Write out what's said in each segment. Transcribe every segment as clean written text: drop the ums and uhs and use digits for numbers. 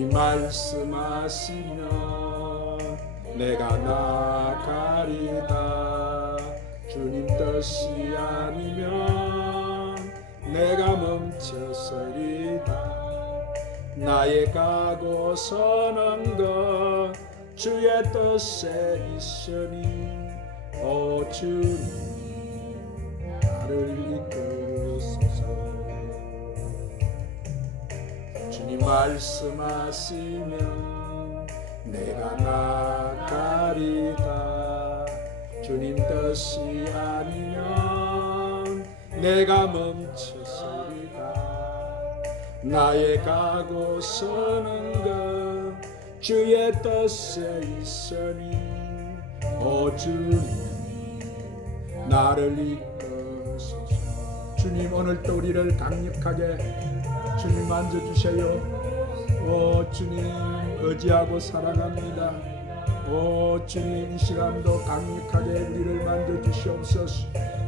주님 말씀하시면 내가 나가리다. 주님 뜻이 아니면 내가 멈춰서리다. 나의 가고 서는 것 주의 뜻에 있으니 오 주님 나를 이끄소서. 주님 말씀하시면 내가 나가리다. 주님 뜻이 아니면 내가 멈춰서리다. 나의 가고 서는 것 주의 뜻에 있으니 오 주님 나를 이끄소서. 주님 오늘도 우리를 강력하게 주님 만져주세요. 오 주님 의지하고 사랑합니다. 오 주님 이 시간도 강력하게 우리를 만져주시옵소서.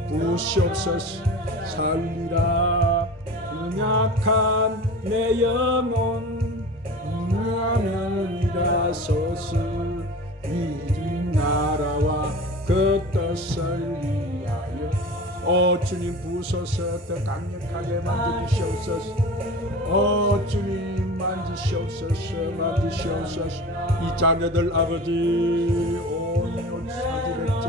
부으시옵소서. 살리라 연약한 내 영혼 하면이라소서. 이 나라와 그 뜻을 위하여 오 주님 부으소서. 더 강력하게 만져주시옵소서. 오 주님 만지시옵소서. 만지시옵소서. 이 자녀들 아버지 온 사주백제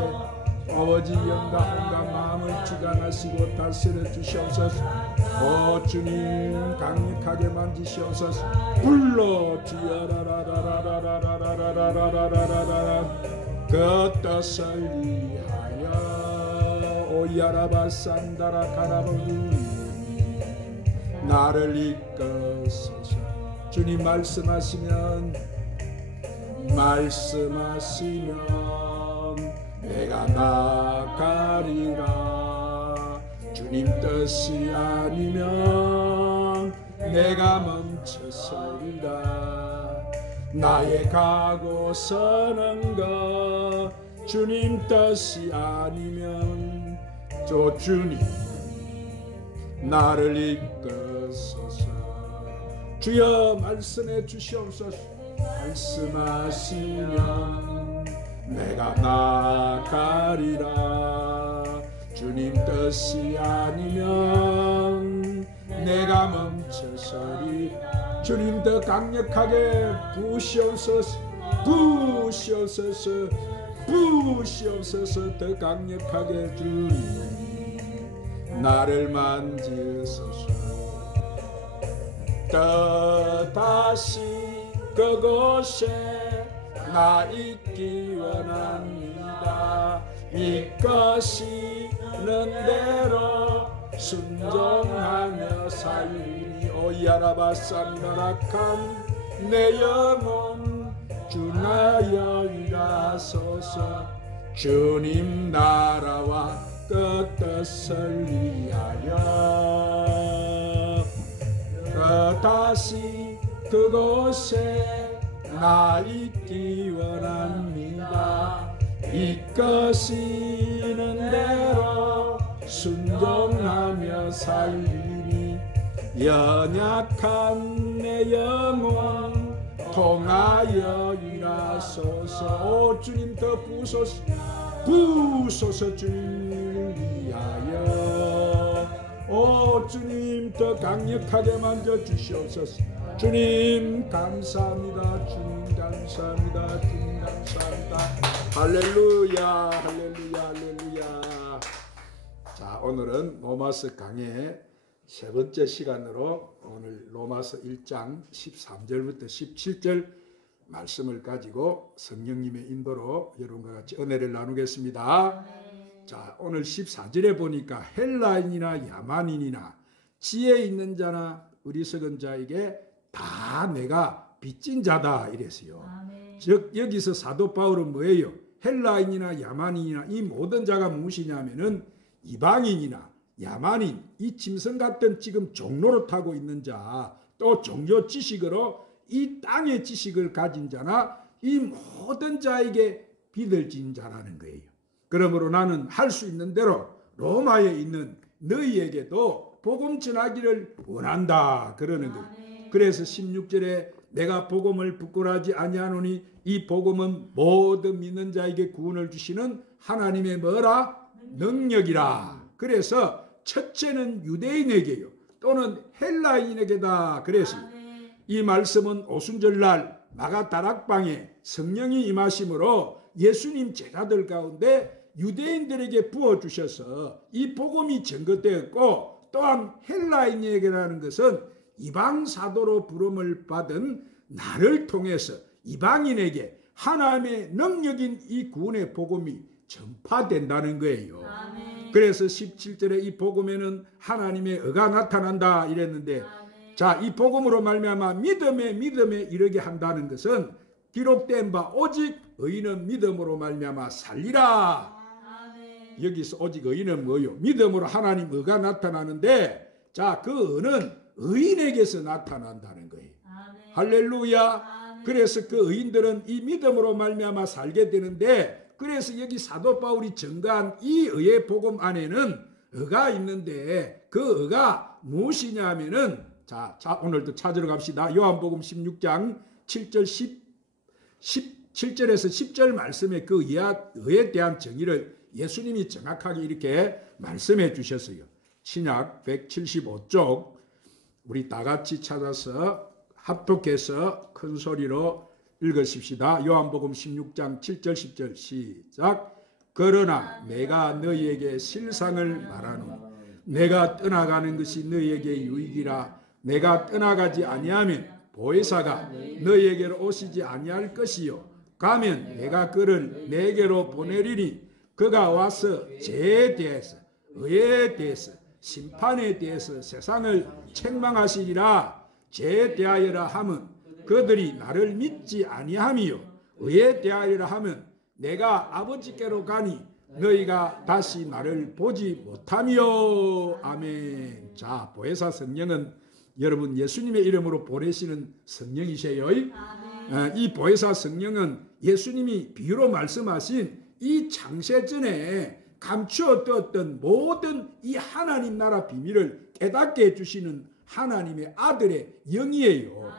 아버지 영과 혼과 마음을 주관하시고 다스려 주시옵소서. 오 주님 강력하게 만지시옵소서. 불러 주여라라라라라라라라라라라라라 그 뜻을 위하여 오야라바 산다라 가라보니 나를 이끄소서. 주님 말씀하시면 내가 나가리라. 주님 뜻이 아니면 내가 멈춰서리라. 나의 가고 서는 것 주님 뜻이 아니면 저 주님 나를 이끄소서. 주여 말씀해 주시옵소서. 말씀하시면 내가 나가리라. 주님 뜻이 아니면 내가 멈춰서리. 주님 더 강력하게 부으시옵소서. 부으시옵소서. 부으시옵소서. 더 강력하게 주님 나를 만지소서. 다시 그곳에 나 있기 원합니다. 이끄시는 대로 순종하며 살리니 오야라바산다락한 내 영혼 주나여 일하소서. 주님 나라와 그 뜻을 위하여 다시 그곳에 나 있기 원합니다. 이끄시는 대로 순종하며 살리니 연약한 내 영혼 통하여 일하소서. 오 주님 더 부소서. 부소서. 주님 위하여 오 주님 더 강력하게 만져주시옵소서. 주님 감사합니다. 주님 감사합니다. 주님 감사합니다. 할렐루야 할렐루야 할렐루야. 자 오늘은 로마서 강의 세 번째 시간으로 오늘 로마서 1장 13절부터 17절 말씀을 가지고 성령님의 인도로 여러분과 같이 은혜를 나누겠습니다. 자 오늘 14절에 보니까 헬라인이나 야만인이나 지혜 있는 자나 어리석은 자에게 다 내가 빚진 자다 이랬어요. 즉 여기서 사도 바울은 뭐예요? 헬라인이나 야만인이나 이 모든 자가 무엇이냐면은 이방인이나 야만인, 이 짐승 같은 지금 종로를 타고 있는 자, 또 종교 지식으로 이 땅의 지식을 가진 자나 이 모든 자에게 빚을 진 자라는 거예요. 그러므로 나는 할 수 있는 대로 로마에 있는 너희에게도 복음 전하기를 원한다 그러는 거예요. 그래서 16절에 내가 복음을 부끄러워하지 아니하노니 이 복음은 모든 믿는 자에게 구원을 주시는 하나님의 뭐라? 능력이라. 그래서 첫째는 유대인에게요 또는 헬라인에게다. 그래서 이 말씀은 오순절날 마가다락방에 성령이 임하심으로 예수님 제자들 가운데 유대인들에게 부어주셔서 이 복음이 전거되었고, 또한 헬라인에게라는 것은 이방 사도로 부름을 받은 나를 통해서 이방인에게 하나님의 능력인 이 구원의 복음이 전파된다는 거예요. 아멘. 그래서 17절에 이 복음에는 하나님의 의가 나타난다 이랬는데, 자, 이 복음으로 말미암아 믿음에 이르게 한다는 것은 기록된 바 오직 의인은 믿음으로 말미암아 살리라. 아멘. 여기서 오직 의인은 뭐요? 믿음으로 하나님 의가 나타나는데, 자, 그 의는 의인에게서 나타난다는 거예요. 아멘. 할렐루야. 아멘. 그래서 그 의인들은 이 믿음으로 말미암아 살게 되는데, 그래서 여기 사도 바울이 증거한 이 의의 복음 안에는 의가 있는데, 그 의가 무엇이냐 하면은, 자, 오늘도 찾으러 갑시다. 요한복음 16장 7절에서 10절 말씀에 그 의에 대한 정의를 예수님이 정확하게 이렇게 말씀해 주셨어요. 신약 175쪽 우리 다 같이 찾아서 합독해서 큰 소리로 읽으십시다. 요한복음 16장 7절 10절 시작. 그러나 내가 너희에게 실상을 말하노니 내가 떠나가는 것이 너희에게 유익이라. 내가 떠나가지 아니하면 보혜사가 너희에게로 오시지 아니할 것이요 가면 내가 그를 내게로 보내리니 그가 와서 죄에 대해서 의에 대해서 심판에 대해서 세상을 책망하시리라. 죄에 대하여라 하면 그들이 나를 믿지 아니함이요 의에 대하여라 하면 내가 아버지께로 가니 너희가 다시 나를 보지 못하며. 아멘. 자, 보혜사 성령은 여러분 예수님의 이름으로 보내시는 성령이세요. 이 보혜사 성령은 예수님이 비유로 말씀하신 이 창세전에 감추어두었던 모든 이 하나님 나라 비밀을 깨닫게 해주시는 하나님의 아들의 영이에요.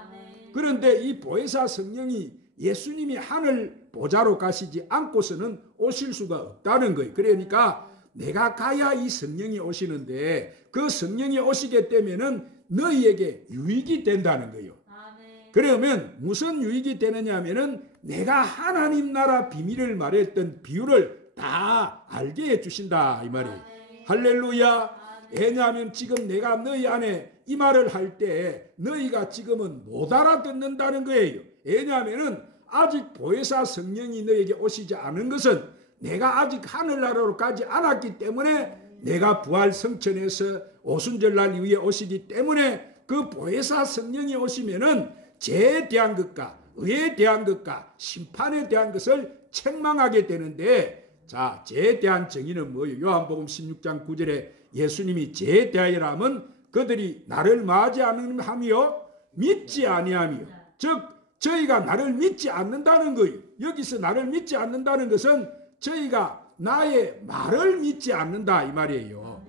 그런데 이 보혜사 성령이 예수님이 하늘 보좌로 가시지 않고서는 오실 수가 없다는 거예요. 그러니까 내가 가야 이 성령이 오시는데, 그 성령이 오시게 되면은 너희에게 유익이 된다는 거예요. 아멘. 그러면 무슨 유익이 되느냐 하면은 내가 하나님 나라 비밀을 말했던 비유를 다 알게 해주신다 이 말이에요. 아멘. 할렐루야. 아멘. 왜냐하면 지금 내가 너희 안에 이 말을 할 때 너희가 지금은 못 알아듣는다는 거예요. 왜냐하면은 아직 보혜사 성령이 너희에게 오시지 않은 것은 내가 아직 하늘나라로 가지 않았기 때문에, 내가 부활 성천에서 오순절날 위에 오시기 때문에 그 보혜사 성령이 오시면은 죄에 대한 것과 의에 대한 것과 심판에 대한 것을 책망하게 되는데, 자, 죄에 대한 정의는 뭐예요? 요한복음 16장 9절에 예수님이 죄에 대하여라 하면 그들이 나를 맞이 않으며 믿지 아니하며, 즉 저희가 나를 믿지 않는다는 거예요. 여기서 나를 믿지 않는다는 것은 저희가 나의 말을 믿지 않는다 이 말이에요.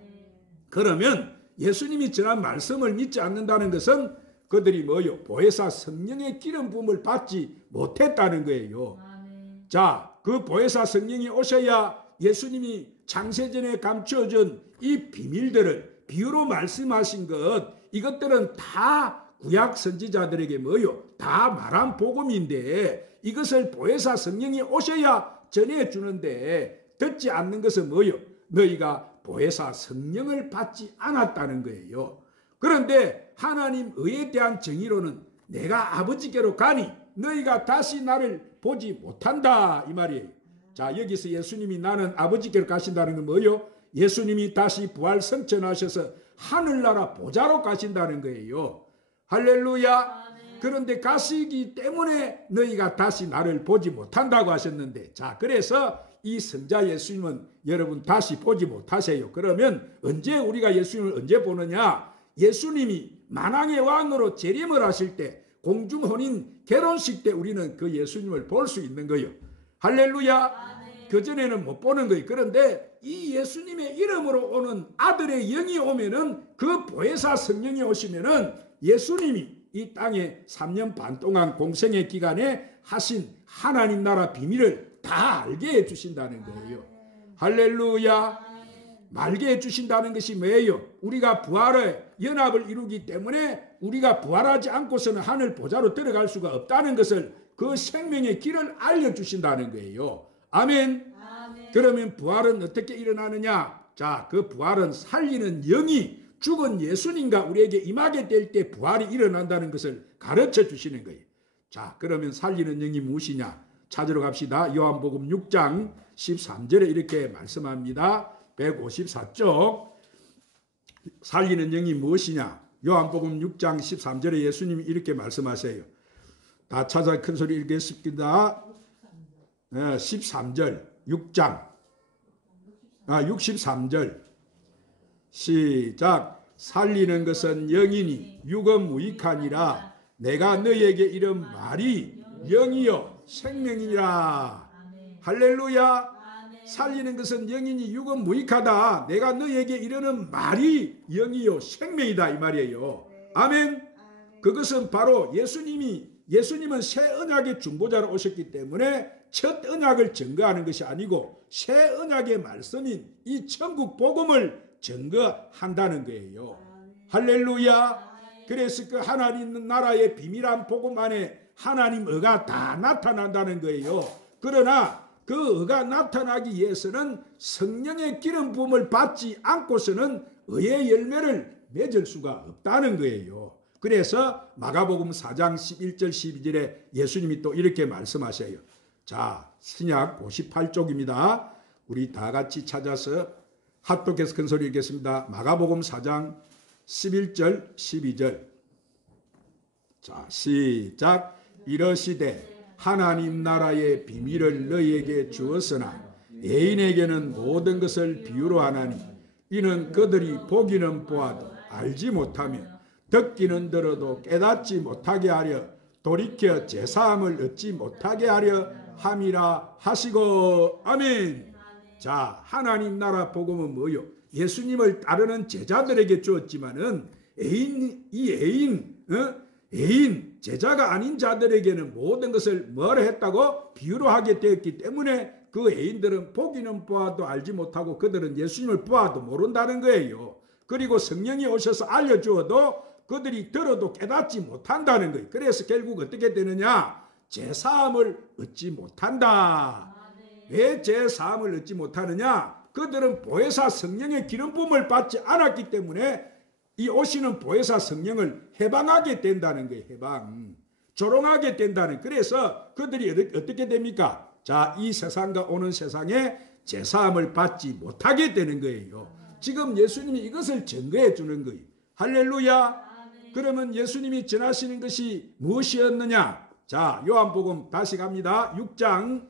그러면 예수님이 전한 말씀을 믿지 않는다는 것은 그들이 뭐요? 보혜사 성령의 기름 부음을 받지 못했다는 거예요. 자, 그 보혜사 성령이 오셔야 예수님이 창세전에 감추어준 이 비밀들을 비유로 말씀하신 것, 이것들은 다 구약 선지자들에게 뭐요? 다 말한 복음인데, 이것을 보혜사 성령이 오셔야 전해주는데 듣지 않는 것은 뭐요? 너희가 보혜사 성령을 받지 않았다는 거예요. 그런데 하나님 의에 대한 정의로는 내가 아버지께로 가니 너희가 다시 나를 보지 못한다 이 말이에요. 자, 여기서 예수님이 나는 아버지께로 가신다는 건 뭐요? 예수님이 다시 부활 성천하셔서 하늘나라 보좌로 가신다는 거예요. 할렐루야. 그런데 가시기 때문에 너희가 다시 나를 보지 못한다고 하셨는데, 자, 그래서 이 성자 예수님은 여러분 다시 보지 못하세요. 그러면 언제 우리가 예수님을 언제 보느냐? 예수님이 만왕의 왕으로 재림을 하실 때, 공중혼인 결혼식 때 우리는 그 예수님을 볼 수 있는 거예요. 할렐루야. 그전에는 못 보는 거예요. 그런데 이 예수님의 이름으로 오는 아들의 영이 오면은, 그 보혜사 성령이 오시면은 예수님이 이 땅에 3년 반 동안 공생의 기간에 하신 하나님 나라 비밀을 다 알게 해주신다는 거예요. 할렐루야. 알게 해주신다는 것이 뭐예요? 우리가 부활의 연합을 이루기 때문에 우리가 부활하지 않고서는 하늘 보좌로 들어갈 수가 없다는 것을, 그 생명의 길을 알려주신다는 거예요. 아멘. 그러면 부활은 어떻게 일어나느냐? 자, 그 부활은 살리는 영이 죽은 예수님과 우리에게 임하게 될 때 부활이 일어난다는 것을 가르쳐 주시는 거예요. 자, 그러면 살리는 영이 무엇이냐? 찾으러 갑시다. 요한복음 6장 13절에 이렇게 말씀합니다. 154쪽. 살리는 영이 무엇이냐? 요한복음 6장 13절에 예수님이 이렇게 말씀하세요. 다 찾아 큰 소리 읽겠습니다. 13절 6장 63절 시작. 살리는 것은 영이니 육은 무익하니라. 내가 너희에게 이른 말이 영이요 생명이니라. 할렐루야. 살리는 것은 영이니 육은 무익하다. 내가 너희에게 이르는 말이 영이요 생명이다, 이 말이에요. 아멘. 그것은 바로 예수님은 새 언약의 중보자로 오셨기 때문에 첫 언약을 증거하는 것이 아니고 새 언약의 말씀인 이 천국 복음을 증거한다는 거예요. 할렐루야. 그래서 그 하나님 나라의 비밀한 복음 안에 하나님 의가 다 나타난다는 거예요. 그러나 그 의가 나타나기 위해서는 성령의 기름 부음을 받지 않고서는 의의 열매를 맺을 수가 없다는 거예요. 그래서 마가복음 4장 11절 12절에 예수님이 또 이렇게 말씀하셔요. 자, 신약 58쪽입니다. 우리 다 같이 찾아서 합독해서 큰 소리 읽겠습니다. 마가복음 4장 11절 12절. 자, 시작. 이러시되 하나님 나라의 비밀을 너희에게 주었으나 애인에게는 모든 것을 비유로 하나니 이는 그들이 보기는 보아도 알지 못하며 듣기는 들어도 깨닫지 못하게 하려 돌이켜 제사함을 얻지 못하게 하려 함이라 하시고. 아멘. 자, 하나님 나라 복음은 뭐요? 예수님을 따르는 제자들에게 주었지만은 애인 제자가 아닌 자들에게는 모든 것을 뭐라 했다고? 비유로 하게 되었기 때문에 그 애인들은 보기는 보아도 알지 못하고 그들은 예수님을 보아도 모른다는 거예요. 그리고 성령이 오셔서 알려주어도 그들이 들어도 깨닫지 못한다는 거예요. 그래서 결국 어떻게 되느냐? 제사함을 얻지 못한다. 왜 제사함을 얻지 못하느냐? 그들은 보혜사 성령의 기름 부음을 받지 않았기 때문에 이 오시는 보혜사 성령을 해방하게 된다는 거예요. 해방. 조롱하게 된다는. 그래서 그들이 어떻게 됩니까? 자, 이 세상과 오는 세상에 제사함을 받지 못하게 되는 거예요. 지금 예수님이 이것을 증거해 주는 거예요. 할렐루야. 그러면 예수님이 전하시는 것이 무엇이었느냐? 자, 요한복음 다시 갑니다. 6장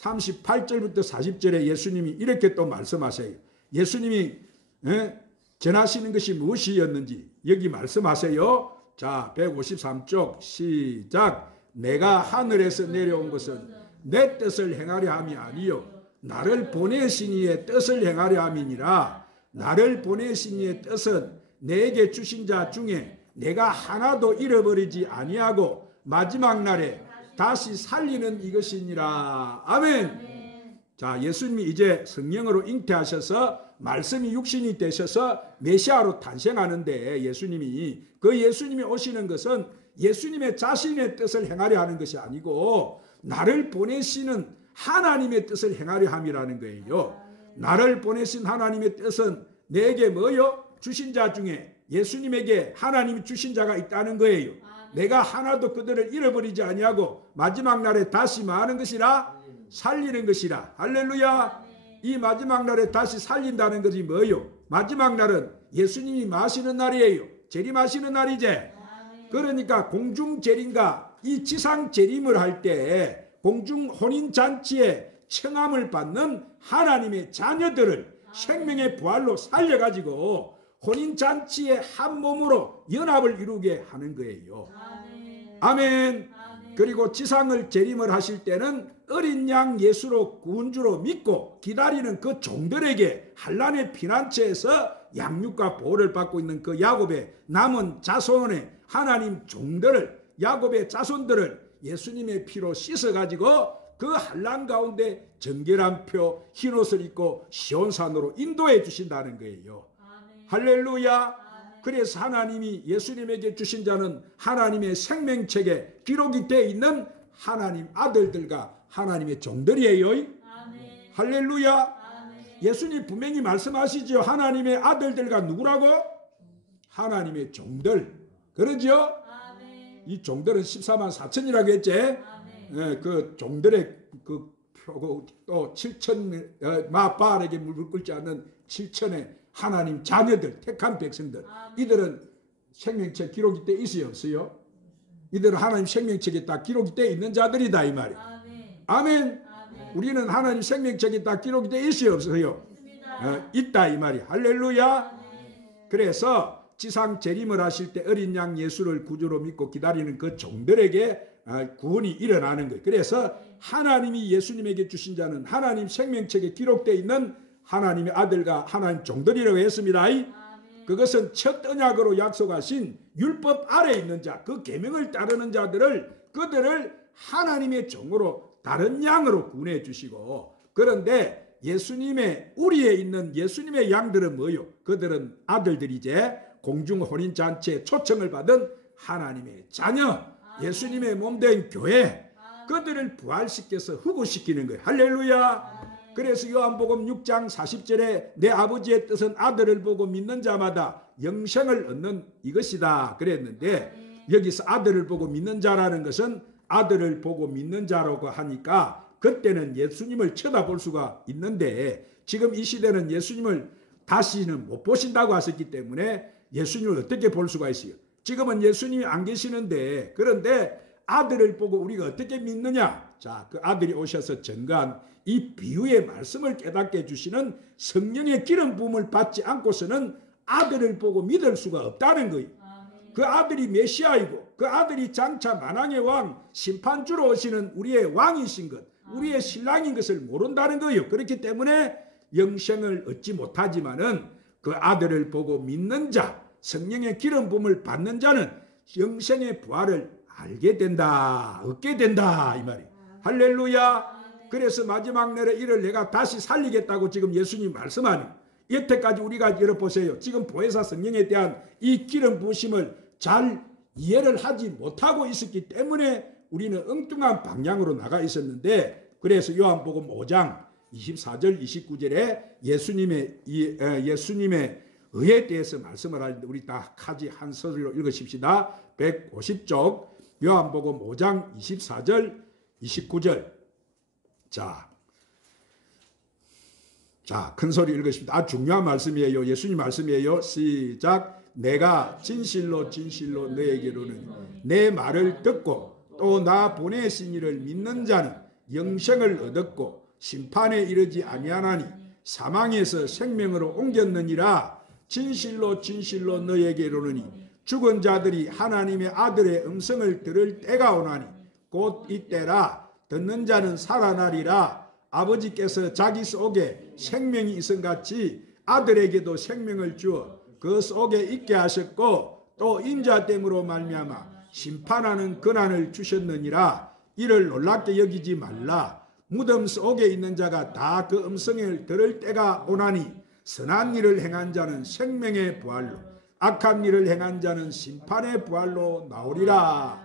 38절부터 40절에 예수님이 이렇게 또 말씀하세요. 예수님이 전하시는 것이 무엇이었는지 여기 말씀하세요. 자, 153쪽 시작. 내가 하늘에서 내려온 것은 내 뜻을 행하려 함이 아니요 나를 보내신 이의 뜻을 행하려 함이니라. 나를 보내신 이의 뜻은 내게 주신 자 중에 내가 하나도 잃어버리지 아니하고 마지막 날에 다시 살리는 이것이니라. 아멘. 자, 예수님이 이제 성령으로 잉태하셔서 말씀이 육신이 되셔서 메시아로 탄생하는데 예수님이 오시는 것은 예수님의 자신의 뜻을 행하려 하는 것이 아니고 나를 보내시는 하나님의 뜻을 행하려 함이라는 거예요. 나를 보내신 하나님의 뜻은 내게 뭐요? 주신 자 중에 예수님에게 하나님이 주신 자가 있다는 거예요. 내가 하나도 그들을 잃어버리지 아니하고 마지막 날에 다시 뭐하는 것이라? 살리는 것이라. 할렐루야. 이 마지막 날에 다시 살린다는 것이 뭐예요? 마지막 날은 예수님이 마시는 날이에요. 재림하시는 날이제. 그러니까 공중 재림과 이 지상 재림을 할 때 공중 혼인잔치에 청함을 받는 하나님의 자녀들을 생명의 부활로 살려가지고 혼인잔치의 한 몸으로 연합을 이루게 하는 거예요. 아멘. 그리고 지상을 재림을 하실 때는 어린 양 예수로 구원주로 믿고 기다리는 그 종들에게 환난의 피난처에서 양육과 보호를 받고 있는 그 야곱의 남은 자손의 하나님 종들을, 야곱의 자손들을 예수님의 피로 씻어가지고 그 환난 가운데 정결한 표 흰옷을 입고 시온산으로 인도해 주신다는 거예요. 할렐루야. 그래서 하나님이 예수님에게 주신 자는 하나님의 생명책에 기록이 되어 있는 하나님 아들들과 하나님의 종들이에요. 할렐루야. 예수님 분명히 말씀하시죠. 하나님의 아들들과 누구라고? 하나님의 종들. 그러죠? 이 종들은 14만 4천이라고 했지. 그 종들의 그 표고 또 7천 마바알에게 물을 끓지 않는 7천의 하나님 자녀들, 택한 백성들. 이들은 생명책 기록이 돼 있어요, 없어요? 이들은 하나님 생명책에 딱 기록이 돼 있는 자들이다 이 말이에요. 아멘. 우리는 하나님 생명책에 딱 기록이 돼 있어요, 없어요? 있다 이 말이에요. 할렐루야. 그래서 지상 재림을 하실 때 어린 양 예수를 구주로 믿고 기다리는 그 종들에게 구원이 일어나는 거예요. 그래서 하나님이 예수님에게 주신 자는 하나님 생명책에 기록되어 있는 하나님의 아들과 하나님 종들이라고 했습니다. 그것은 첫 언약으로 약속하신 율법 아래에 있는 자, 그 계명을 따르는 자들을, 그들을 하나님의 종으로 다른 양으로 구원해 주시고, 그런데 예수님의 우리에 있는 예수님의 양들은 뭐요? 그들은 아들들이제 공중 혼인 잔치에 초청을 받은 하나님의 자녀, 예수님의 몸된 교회, 그들을 부활시켜서 흡수시키는 거예요. 할렐루야. 그래서 요한복음 6장 40절에 내 아버지의 뜻은 아들을 보고 믿는 자마다 영생을 얻는 이것이다 그랬는데, 여기서 아들을 보고 믿는 자라는 것은 아들을 보고 믿는 자라고 하니까 그때는 예수님을 쳐다볼 수가 있는데, 지금 이 시대는 예수님을 다시는 못 보신다고 하셨기 때문에 예수님을 어떻게 볼 수가 있어요? 지금은 예수님이 안 계시는데, 그런데 아들을 보고 우리가 어떻게 믿느냐? 자, 그 아들이 오셔서 전가한 이 비유의 말씀을 깨닫게 해주시는 성령의 기름 부음을 받지 않고서는 아들을 보고 믿을 수가 없다는 거예요. 그 아들이 메시아이고 그 아들이 장차 만왕의 왕 심판주로 오시는 우리의 왕이신 것, 우리의 신랑인 것을 모른다는 거예요. 그렇기 때문에 영생을 얻지 못하지만은 그 아들을 보고 믿는 자, 성령의 기름 부음을 받는 자는 영생의 부활을 알게 된다, 얻게 된다 이 말이에요. 할렐루야. 그래서 마지막 날에 이를 내가 다시 살리겠다고 지금 예수님 말씀하는, 여태까지 우리가 열어보세요. 지금 보혜사 성령에 대한 이 기름 부으심을 잘 이해를 하지 못하고 있었기 때문에 우리는 엉뚱한 방향으로 나가 있었는데, 그래서 요한복음 5장 24절 29절에 예수님의 의에 대해서 말씀을 하는데, 우리 다 같이 한 소리로 읽으십시다. 150쪽 요한복음 5장 24절 29절. 자, 큰 소리 읽으십니다. 아주 중요한 말씀이에요. 예수님 말씀이에요. 시작. 내가 진실로 진실로 너에게로는 내 말을 듣고 또 나 보내신 이를 믿는 자는 영생을 얻었고 심판에 이르지 아니하나니 사망에서 생명으로 옮겼느니라. 진실로 진실로 너에게로는 죽은 자들이 하나님의 아들의 음성을 들을 때가 오나니 곧 이때라. 듣는 자는 살아나리라. 아버지께서 자기 속에 생명이 있음같이 아들에게도 생명을 주어 그 속에 있게 하셨고 또 인자됨으로 말미암아 심판하는 권한을 주셨느니라. 이를 놀랍게 여기지 말라. 무덤 속에 있는 자가 다 그 음성을 들을 때가 오나니 선한 일을 행한 자는 생명의 부활로 악한 일을 행한 자는 심판의 부활로 나오리라.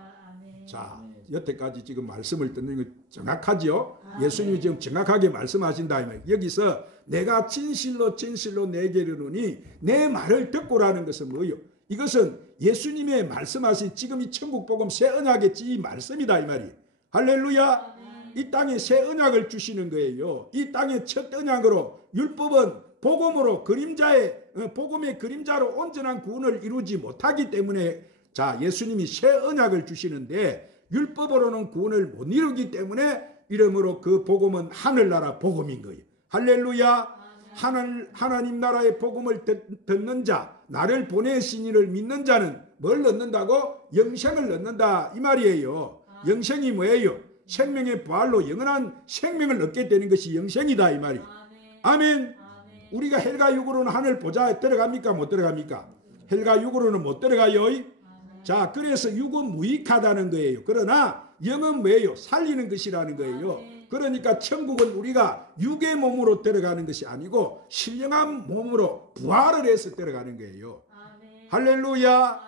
자, 여태까지 지금 말씀을 듣는 거 정확하지요? 예수님이 지금 정확하게 말씀하신다. 여기서 내가 진실로 진실로 내게 이르노니 내 말을 듣고라는 것은 뭐예요? 이것은 예수님의 말씀하신 지금 이 천국복음 새 언약의 이 말씀이다 이 말이에요. 할렐루야. 이 땅에 새 언약을 주시는 거예요. 이 땅의 첫 언약으로 율법은 복음으로 복음의 그림자로 온전한 구원을 이루지 못하기 때문에, 자, 예수님이 새 언약을 주시는데 율법으로는 구원을 못 이루기 때문에 이러므로 그 복음은 하늘나라 복음인 거예요. 할렐루야. 하나님 나라의 복음을 듣는 자, 나를 보내신 이를 믿는 자는 뭘 얻는다고? 영생을 얻는다 이 말이에요. 영생이 뭐예요? 생명의 부활로 영원한 생명을 얻게 되는 것이 영생이다 이 말이에요. 아멘. 우리가 헬과 육으로는 하늘 보좌에 들어갑니까? 못 들어갑니까? 헬과 육으로는 못 들어가요. 자, 그래서 육은 무익하다는 거예요. 그러나 영은 뭐예요? 살리는 것이라는 거예요. 그러니까 천국은 우리가 육의 몸으로 들어가는 것이 아니고 신령한 몸으로 부활을 해서 들어가는 거예요. 할렐루야.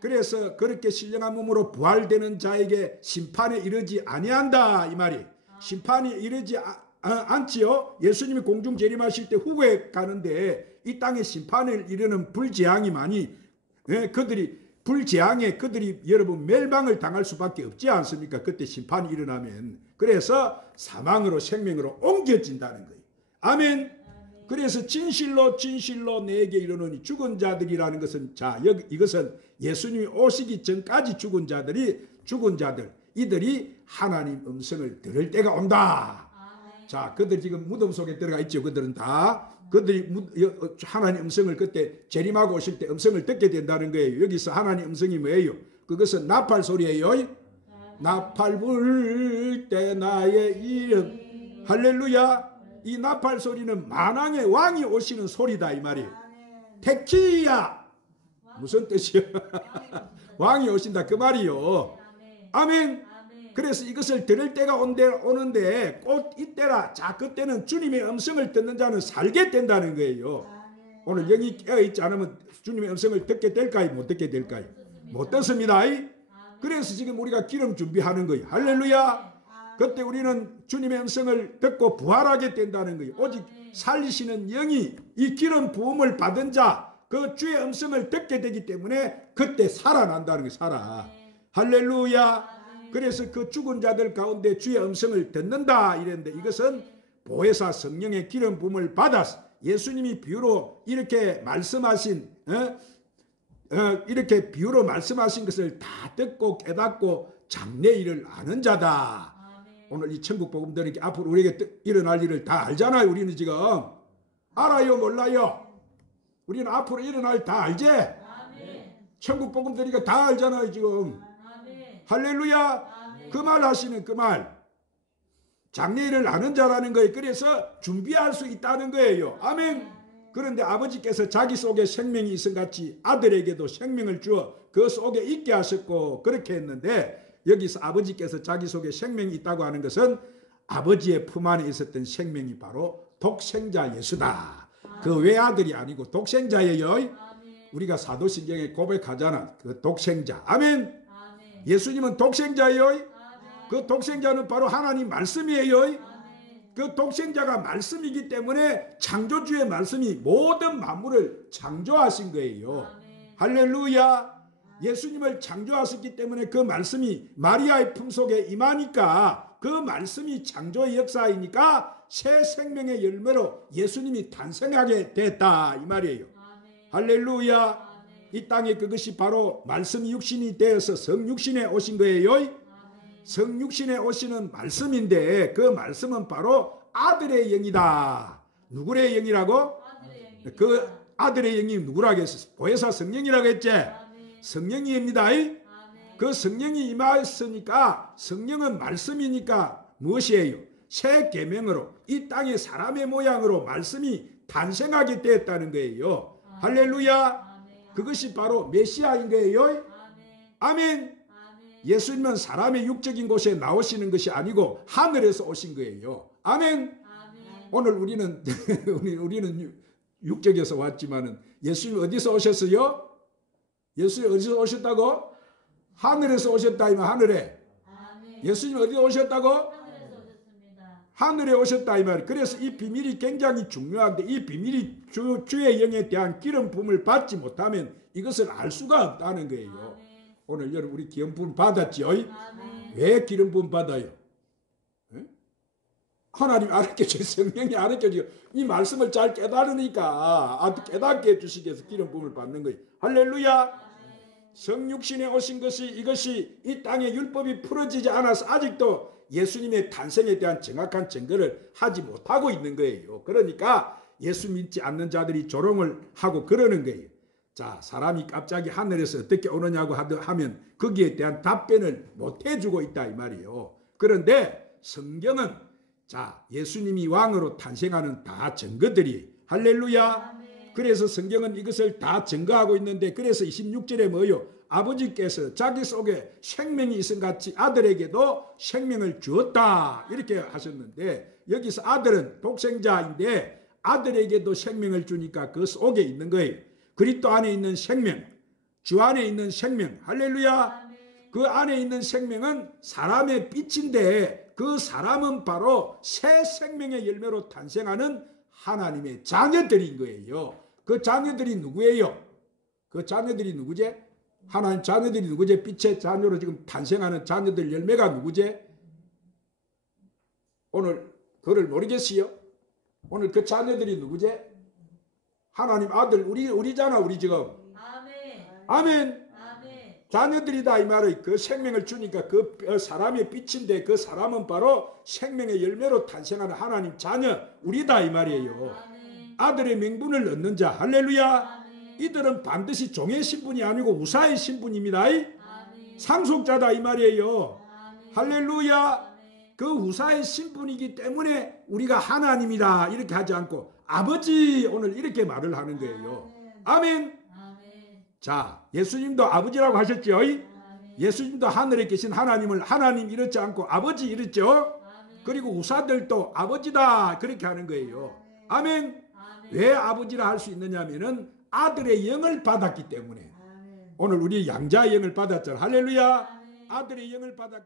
그래서 그렇게 신령한 몸으로 부활되는 자에게 심판에 이르지 아니한다 이 말이. 심판이 이르지 않지요. 예수님이 공중 재림하실 때 후에 가는데 이 땅에 심판을 이르는 불재앙이 많이 그들이 여러분 멸망을 당할 수밖에 없지 않습니까? 그때 심판이 일어나면. 그래서 사망으로 생명으로 옮겨진다는 거예요. 아멘. 그래서 진실로 내게 이르노니 죽은 자들이라는 것은 이것은 예수님이 오시기 전까지 죽은 자들 이들이 하나님 음성을 들을 때가 온다. 자, 그들 지금 무덤 속에 들어가 있죠. 그들이 하나님 음성을 그때 재림하고 오실 때 음성을 듣게 된다는 거예요. 여기서 하나님 음성이 뭐예요? 그것은 나팔 소리예요. 나팔 불 때 나의 이름. 할렐루야. 이 나팔 소리는 만왕의 왕이 오시는 소리다 이 말이에요. 테키야. 무슨 뜻이요? 왕이 오신다 그 말이요. 아멘. 그래서 이것을 들을 때가 오는데 꼭 이때라. 자, 그때는 주님의 음성을 듣는 자는 살게 된다는 거예요. 오늘 영이 깨어있지 않으면 주님의 음성을 듣게 될까요? 못 듣게 될까요? 못 듣습니다. 그래서 지금 우리가 기름 준비하는 거예요. 할렐루야. 그때 우리는 주님의 음성을 듣고 부활하게 된다는 거예요. 오직 살리시는 영이 이 기름 부음을 받은 자, 그 주의 음성을 듣게 되기 때문에 그때 살아난다는 거예요. 할렐루야. 그래서 그 죽은 자들 가운데 주의 음성을 듣는다 이랬는데 이것은 보혜사 성령의 기름 부음을 받아서 예수님이 비유로 이렇게 말씀하신 것을 다 듣고 깨닫고 장래일을 아는 자다. 오늘 이 천국 복음들이 앞으로 우리에게 일어날 일을 다 알잖아요. 우리는 지금 알아요 몰라요? 우리는 앞으로 일어날 일 다 알지? 천국 복음들이 다 알잖아요 지금. 할렐루야. 그 말 하시는 그 말. 장래일을 아는 자라는 거예요. 그래서 준비할 수 있다는 거예요. 아멘. 그런데 아버지께서 자기 속에 생명이 있음같이 아들에게도 생명을 주어 그 속에 있게 하셨고 그렇게 했는데 여기서 아버지께서 자기 속에 생명이 있다고 하는 것은 아버지의 품 안에 있었던 생명이 바로 독생자 예수다. 그 외아들이 아니고 독생자예요. 우리가 사도신경에 고백하잖아. 그 독생자. 아멘. 예수님은 독생자예요. 그 독생자는 바로 하나님 말씀이에요. 그 독생자가 말씀이기 때문에 창조주의 말씀이 모든 만물을 창조하신 거예요. 할렐루야. 예수님을 창조하셨기 때문에 그 말씀이 마리아의 품속에 임하니까 그 말씀이 창조의 역사이니까 새 생명의 열매로 예수님이 탄생하게 됐다 이 말이에요. 할렐루야. 이 땅에 그것이 바로 말씀 육신이 되어서 성육신에 오신 거예요. 성육신에 오시는 말씀인데 그 말씀은 바로 아들의 영이다. 누구의 영이라고? 그 아들의 영이 누구라고 했어? 보혜사 성령이라고 했지? 성령입니다. 그 성령이 임하였으니까 성령은 말씀이니까 무엇이에요? 새 계명으로 이 땅의 사람의 모양으로 말씀이 탄생하게 되었다는 거예요. 할렐루야. 그것이 바로 메시아인 거예요. 아멘. 예수님은 사람의 육적인 곳에 나오시는 것이 아니고 하늘에서 오신 거예요. 아멘. 오늘 우리는 육적에서 왔지만은 예수님 어디서 오셨어요? 예수님 어디서 오셨다고? 하늘에서 오셨다 이 말. 하늘에. 예수님 어디서 오셨다고? 하늘에 오셨다 이 말. 그래서 이 비밀이 굉장히 중요한데 이 비밀이 주의 영에 대한 기름 부음을 받지 못하면 이것을 알 수가 없다는 거예요. 오늘 여러분 우리 기름 부음 받았죠? 왜 기름 부음 받아요? 하나님 알려주세요. 성령이 알려주세요. 이 말씀을 잘 깨달으니까 깨닫게 해주시기 위해서 기름 부음을 받는 거예요. 할렐루야. 성육신에 오신 것이 이것이 이 땅에 율법이 풀어지지 않아서 아직도 예수님의 탄생에 대한 정확한 증거를 하지 못하고 있는 거예요. 그러니까 예수 믿지 않는 자들이 조롱을 하고 그러는 거예요. 자, 사람이 갑자기 하늘에서 어떻게 오느냐고 하면 거기에 대한 답변을 못 해주고 있다 이 말이에요. 그런데 성경은 자, 예수님이 왕으로 탄생하는 다 증거들이 할렐루야. 그래서 성경은 이것을 다 증거하고 있는데 그래서 26절에 뭐요? 아버지께서 자기 속에 생명이 있음 같이 아들에게도 생명을 주었다 이렇게 하셨는데 여기서 아들은 독생자인데 아들에게도 생명을 주니까 그 속에 있는 거예요. 그리스도 안에 있는 생명, 주 안에 있는 생명, 할렐루야. 그 안에 있는 생명은 사람의 빛인데 그 사람은 바로 새 생명의 열매로 탄생하는 하나님의 자녀들인 거예요. 그 자녀들이 누구예요? 그 자녀들이 누구지? 하나님 자녀들이 누구지? 빛의 자녀로 지금 탄생하는 자녀들 열매가 누구지? 오늘 그걸 모르겠어요? 오늘 그 자녀들이 누구지? 하나님 아들 우리잖아 우리 지금. 아멘. 자녀들이다 이 말의 그 생명을 주니까 그 사람의 빛인데 그 사람은 바로 생명의 열매로 탄생하는 하나님 자녀 우리다 이 말이에요. 아들의 명분을 얻는 자 할렐루야. 이들은 반드시 종의 신분이 아니고 우사의 신분입니다. 상속자다 이 말이에요. 할렐루야. 그 우사의 신분이기 때문에 우리가 하나님이다 이렇게 하지 않고 아버지 오늘 이렇게 말을 하는 거예요. 아멘. 자, 예수님도 아버지라고 하셨죠? 예수님도 하늘에 계신 하나님을 하나님 이렇지 않고 아버지 이랬죠? 그리고 우사들도 아버지다 그렇게 하는 거예요. 아멘. 왜 아버지라 할 수 있느냐 하면은 아들의 영을 받았기 때문에. 오늘 우리 양자의 영을 받았잖아. 할렐루야. 아들의 영을 받았기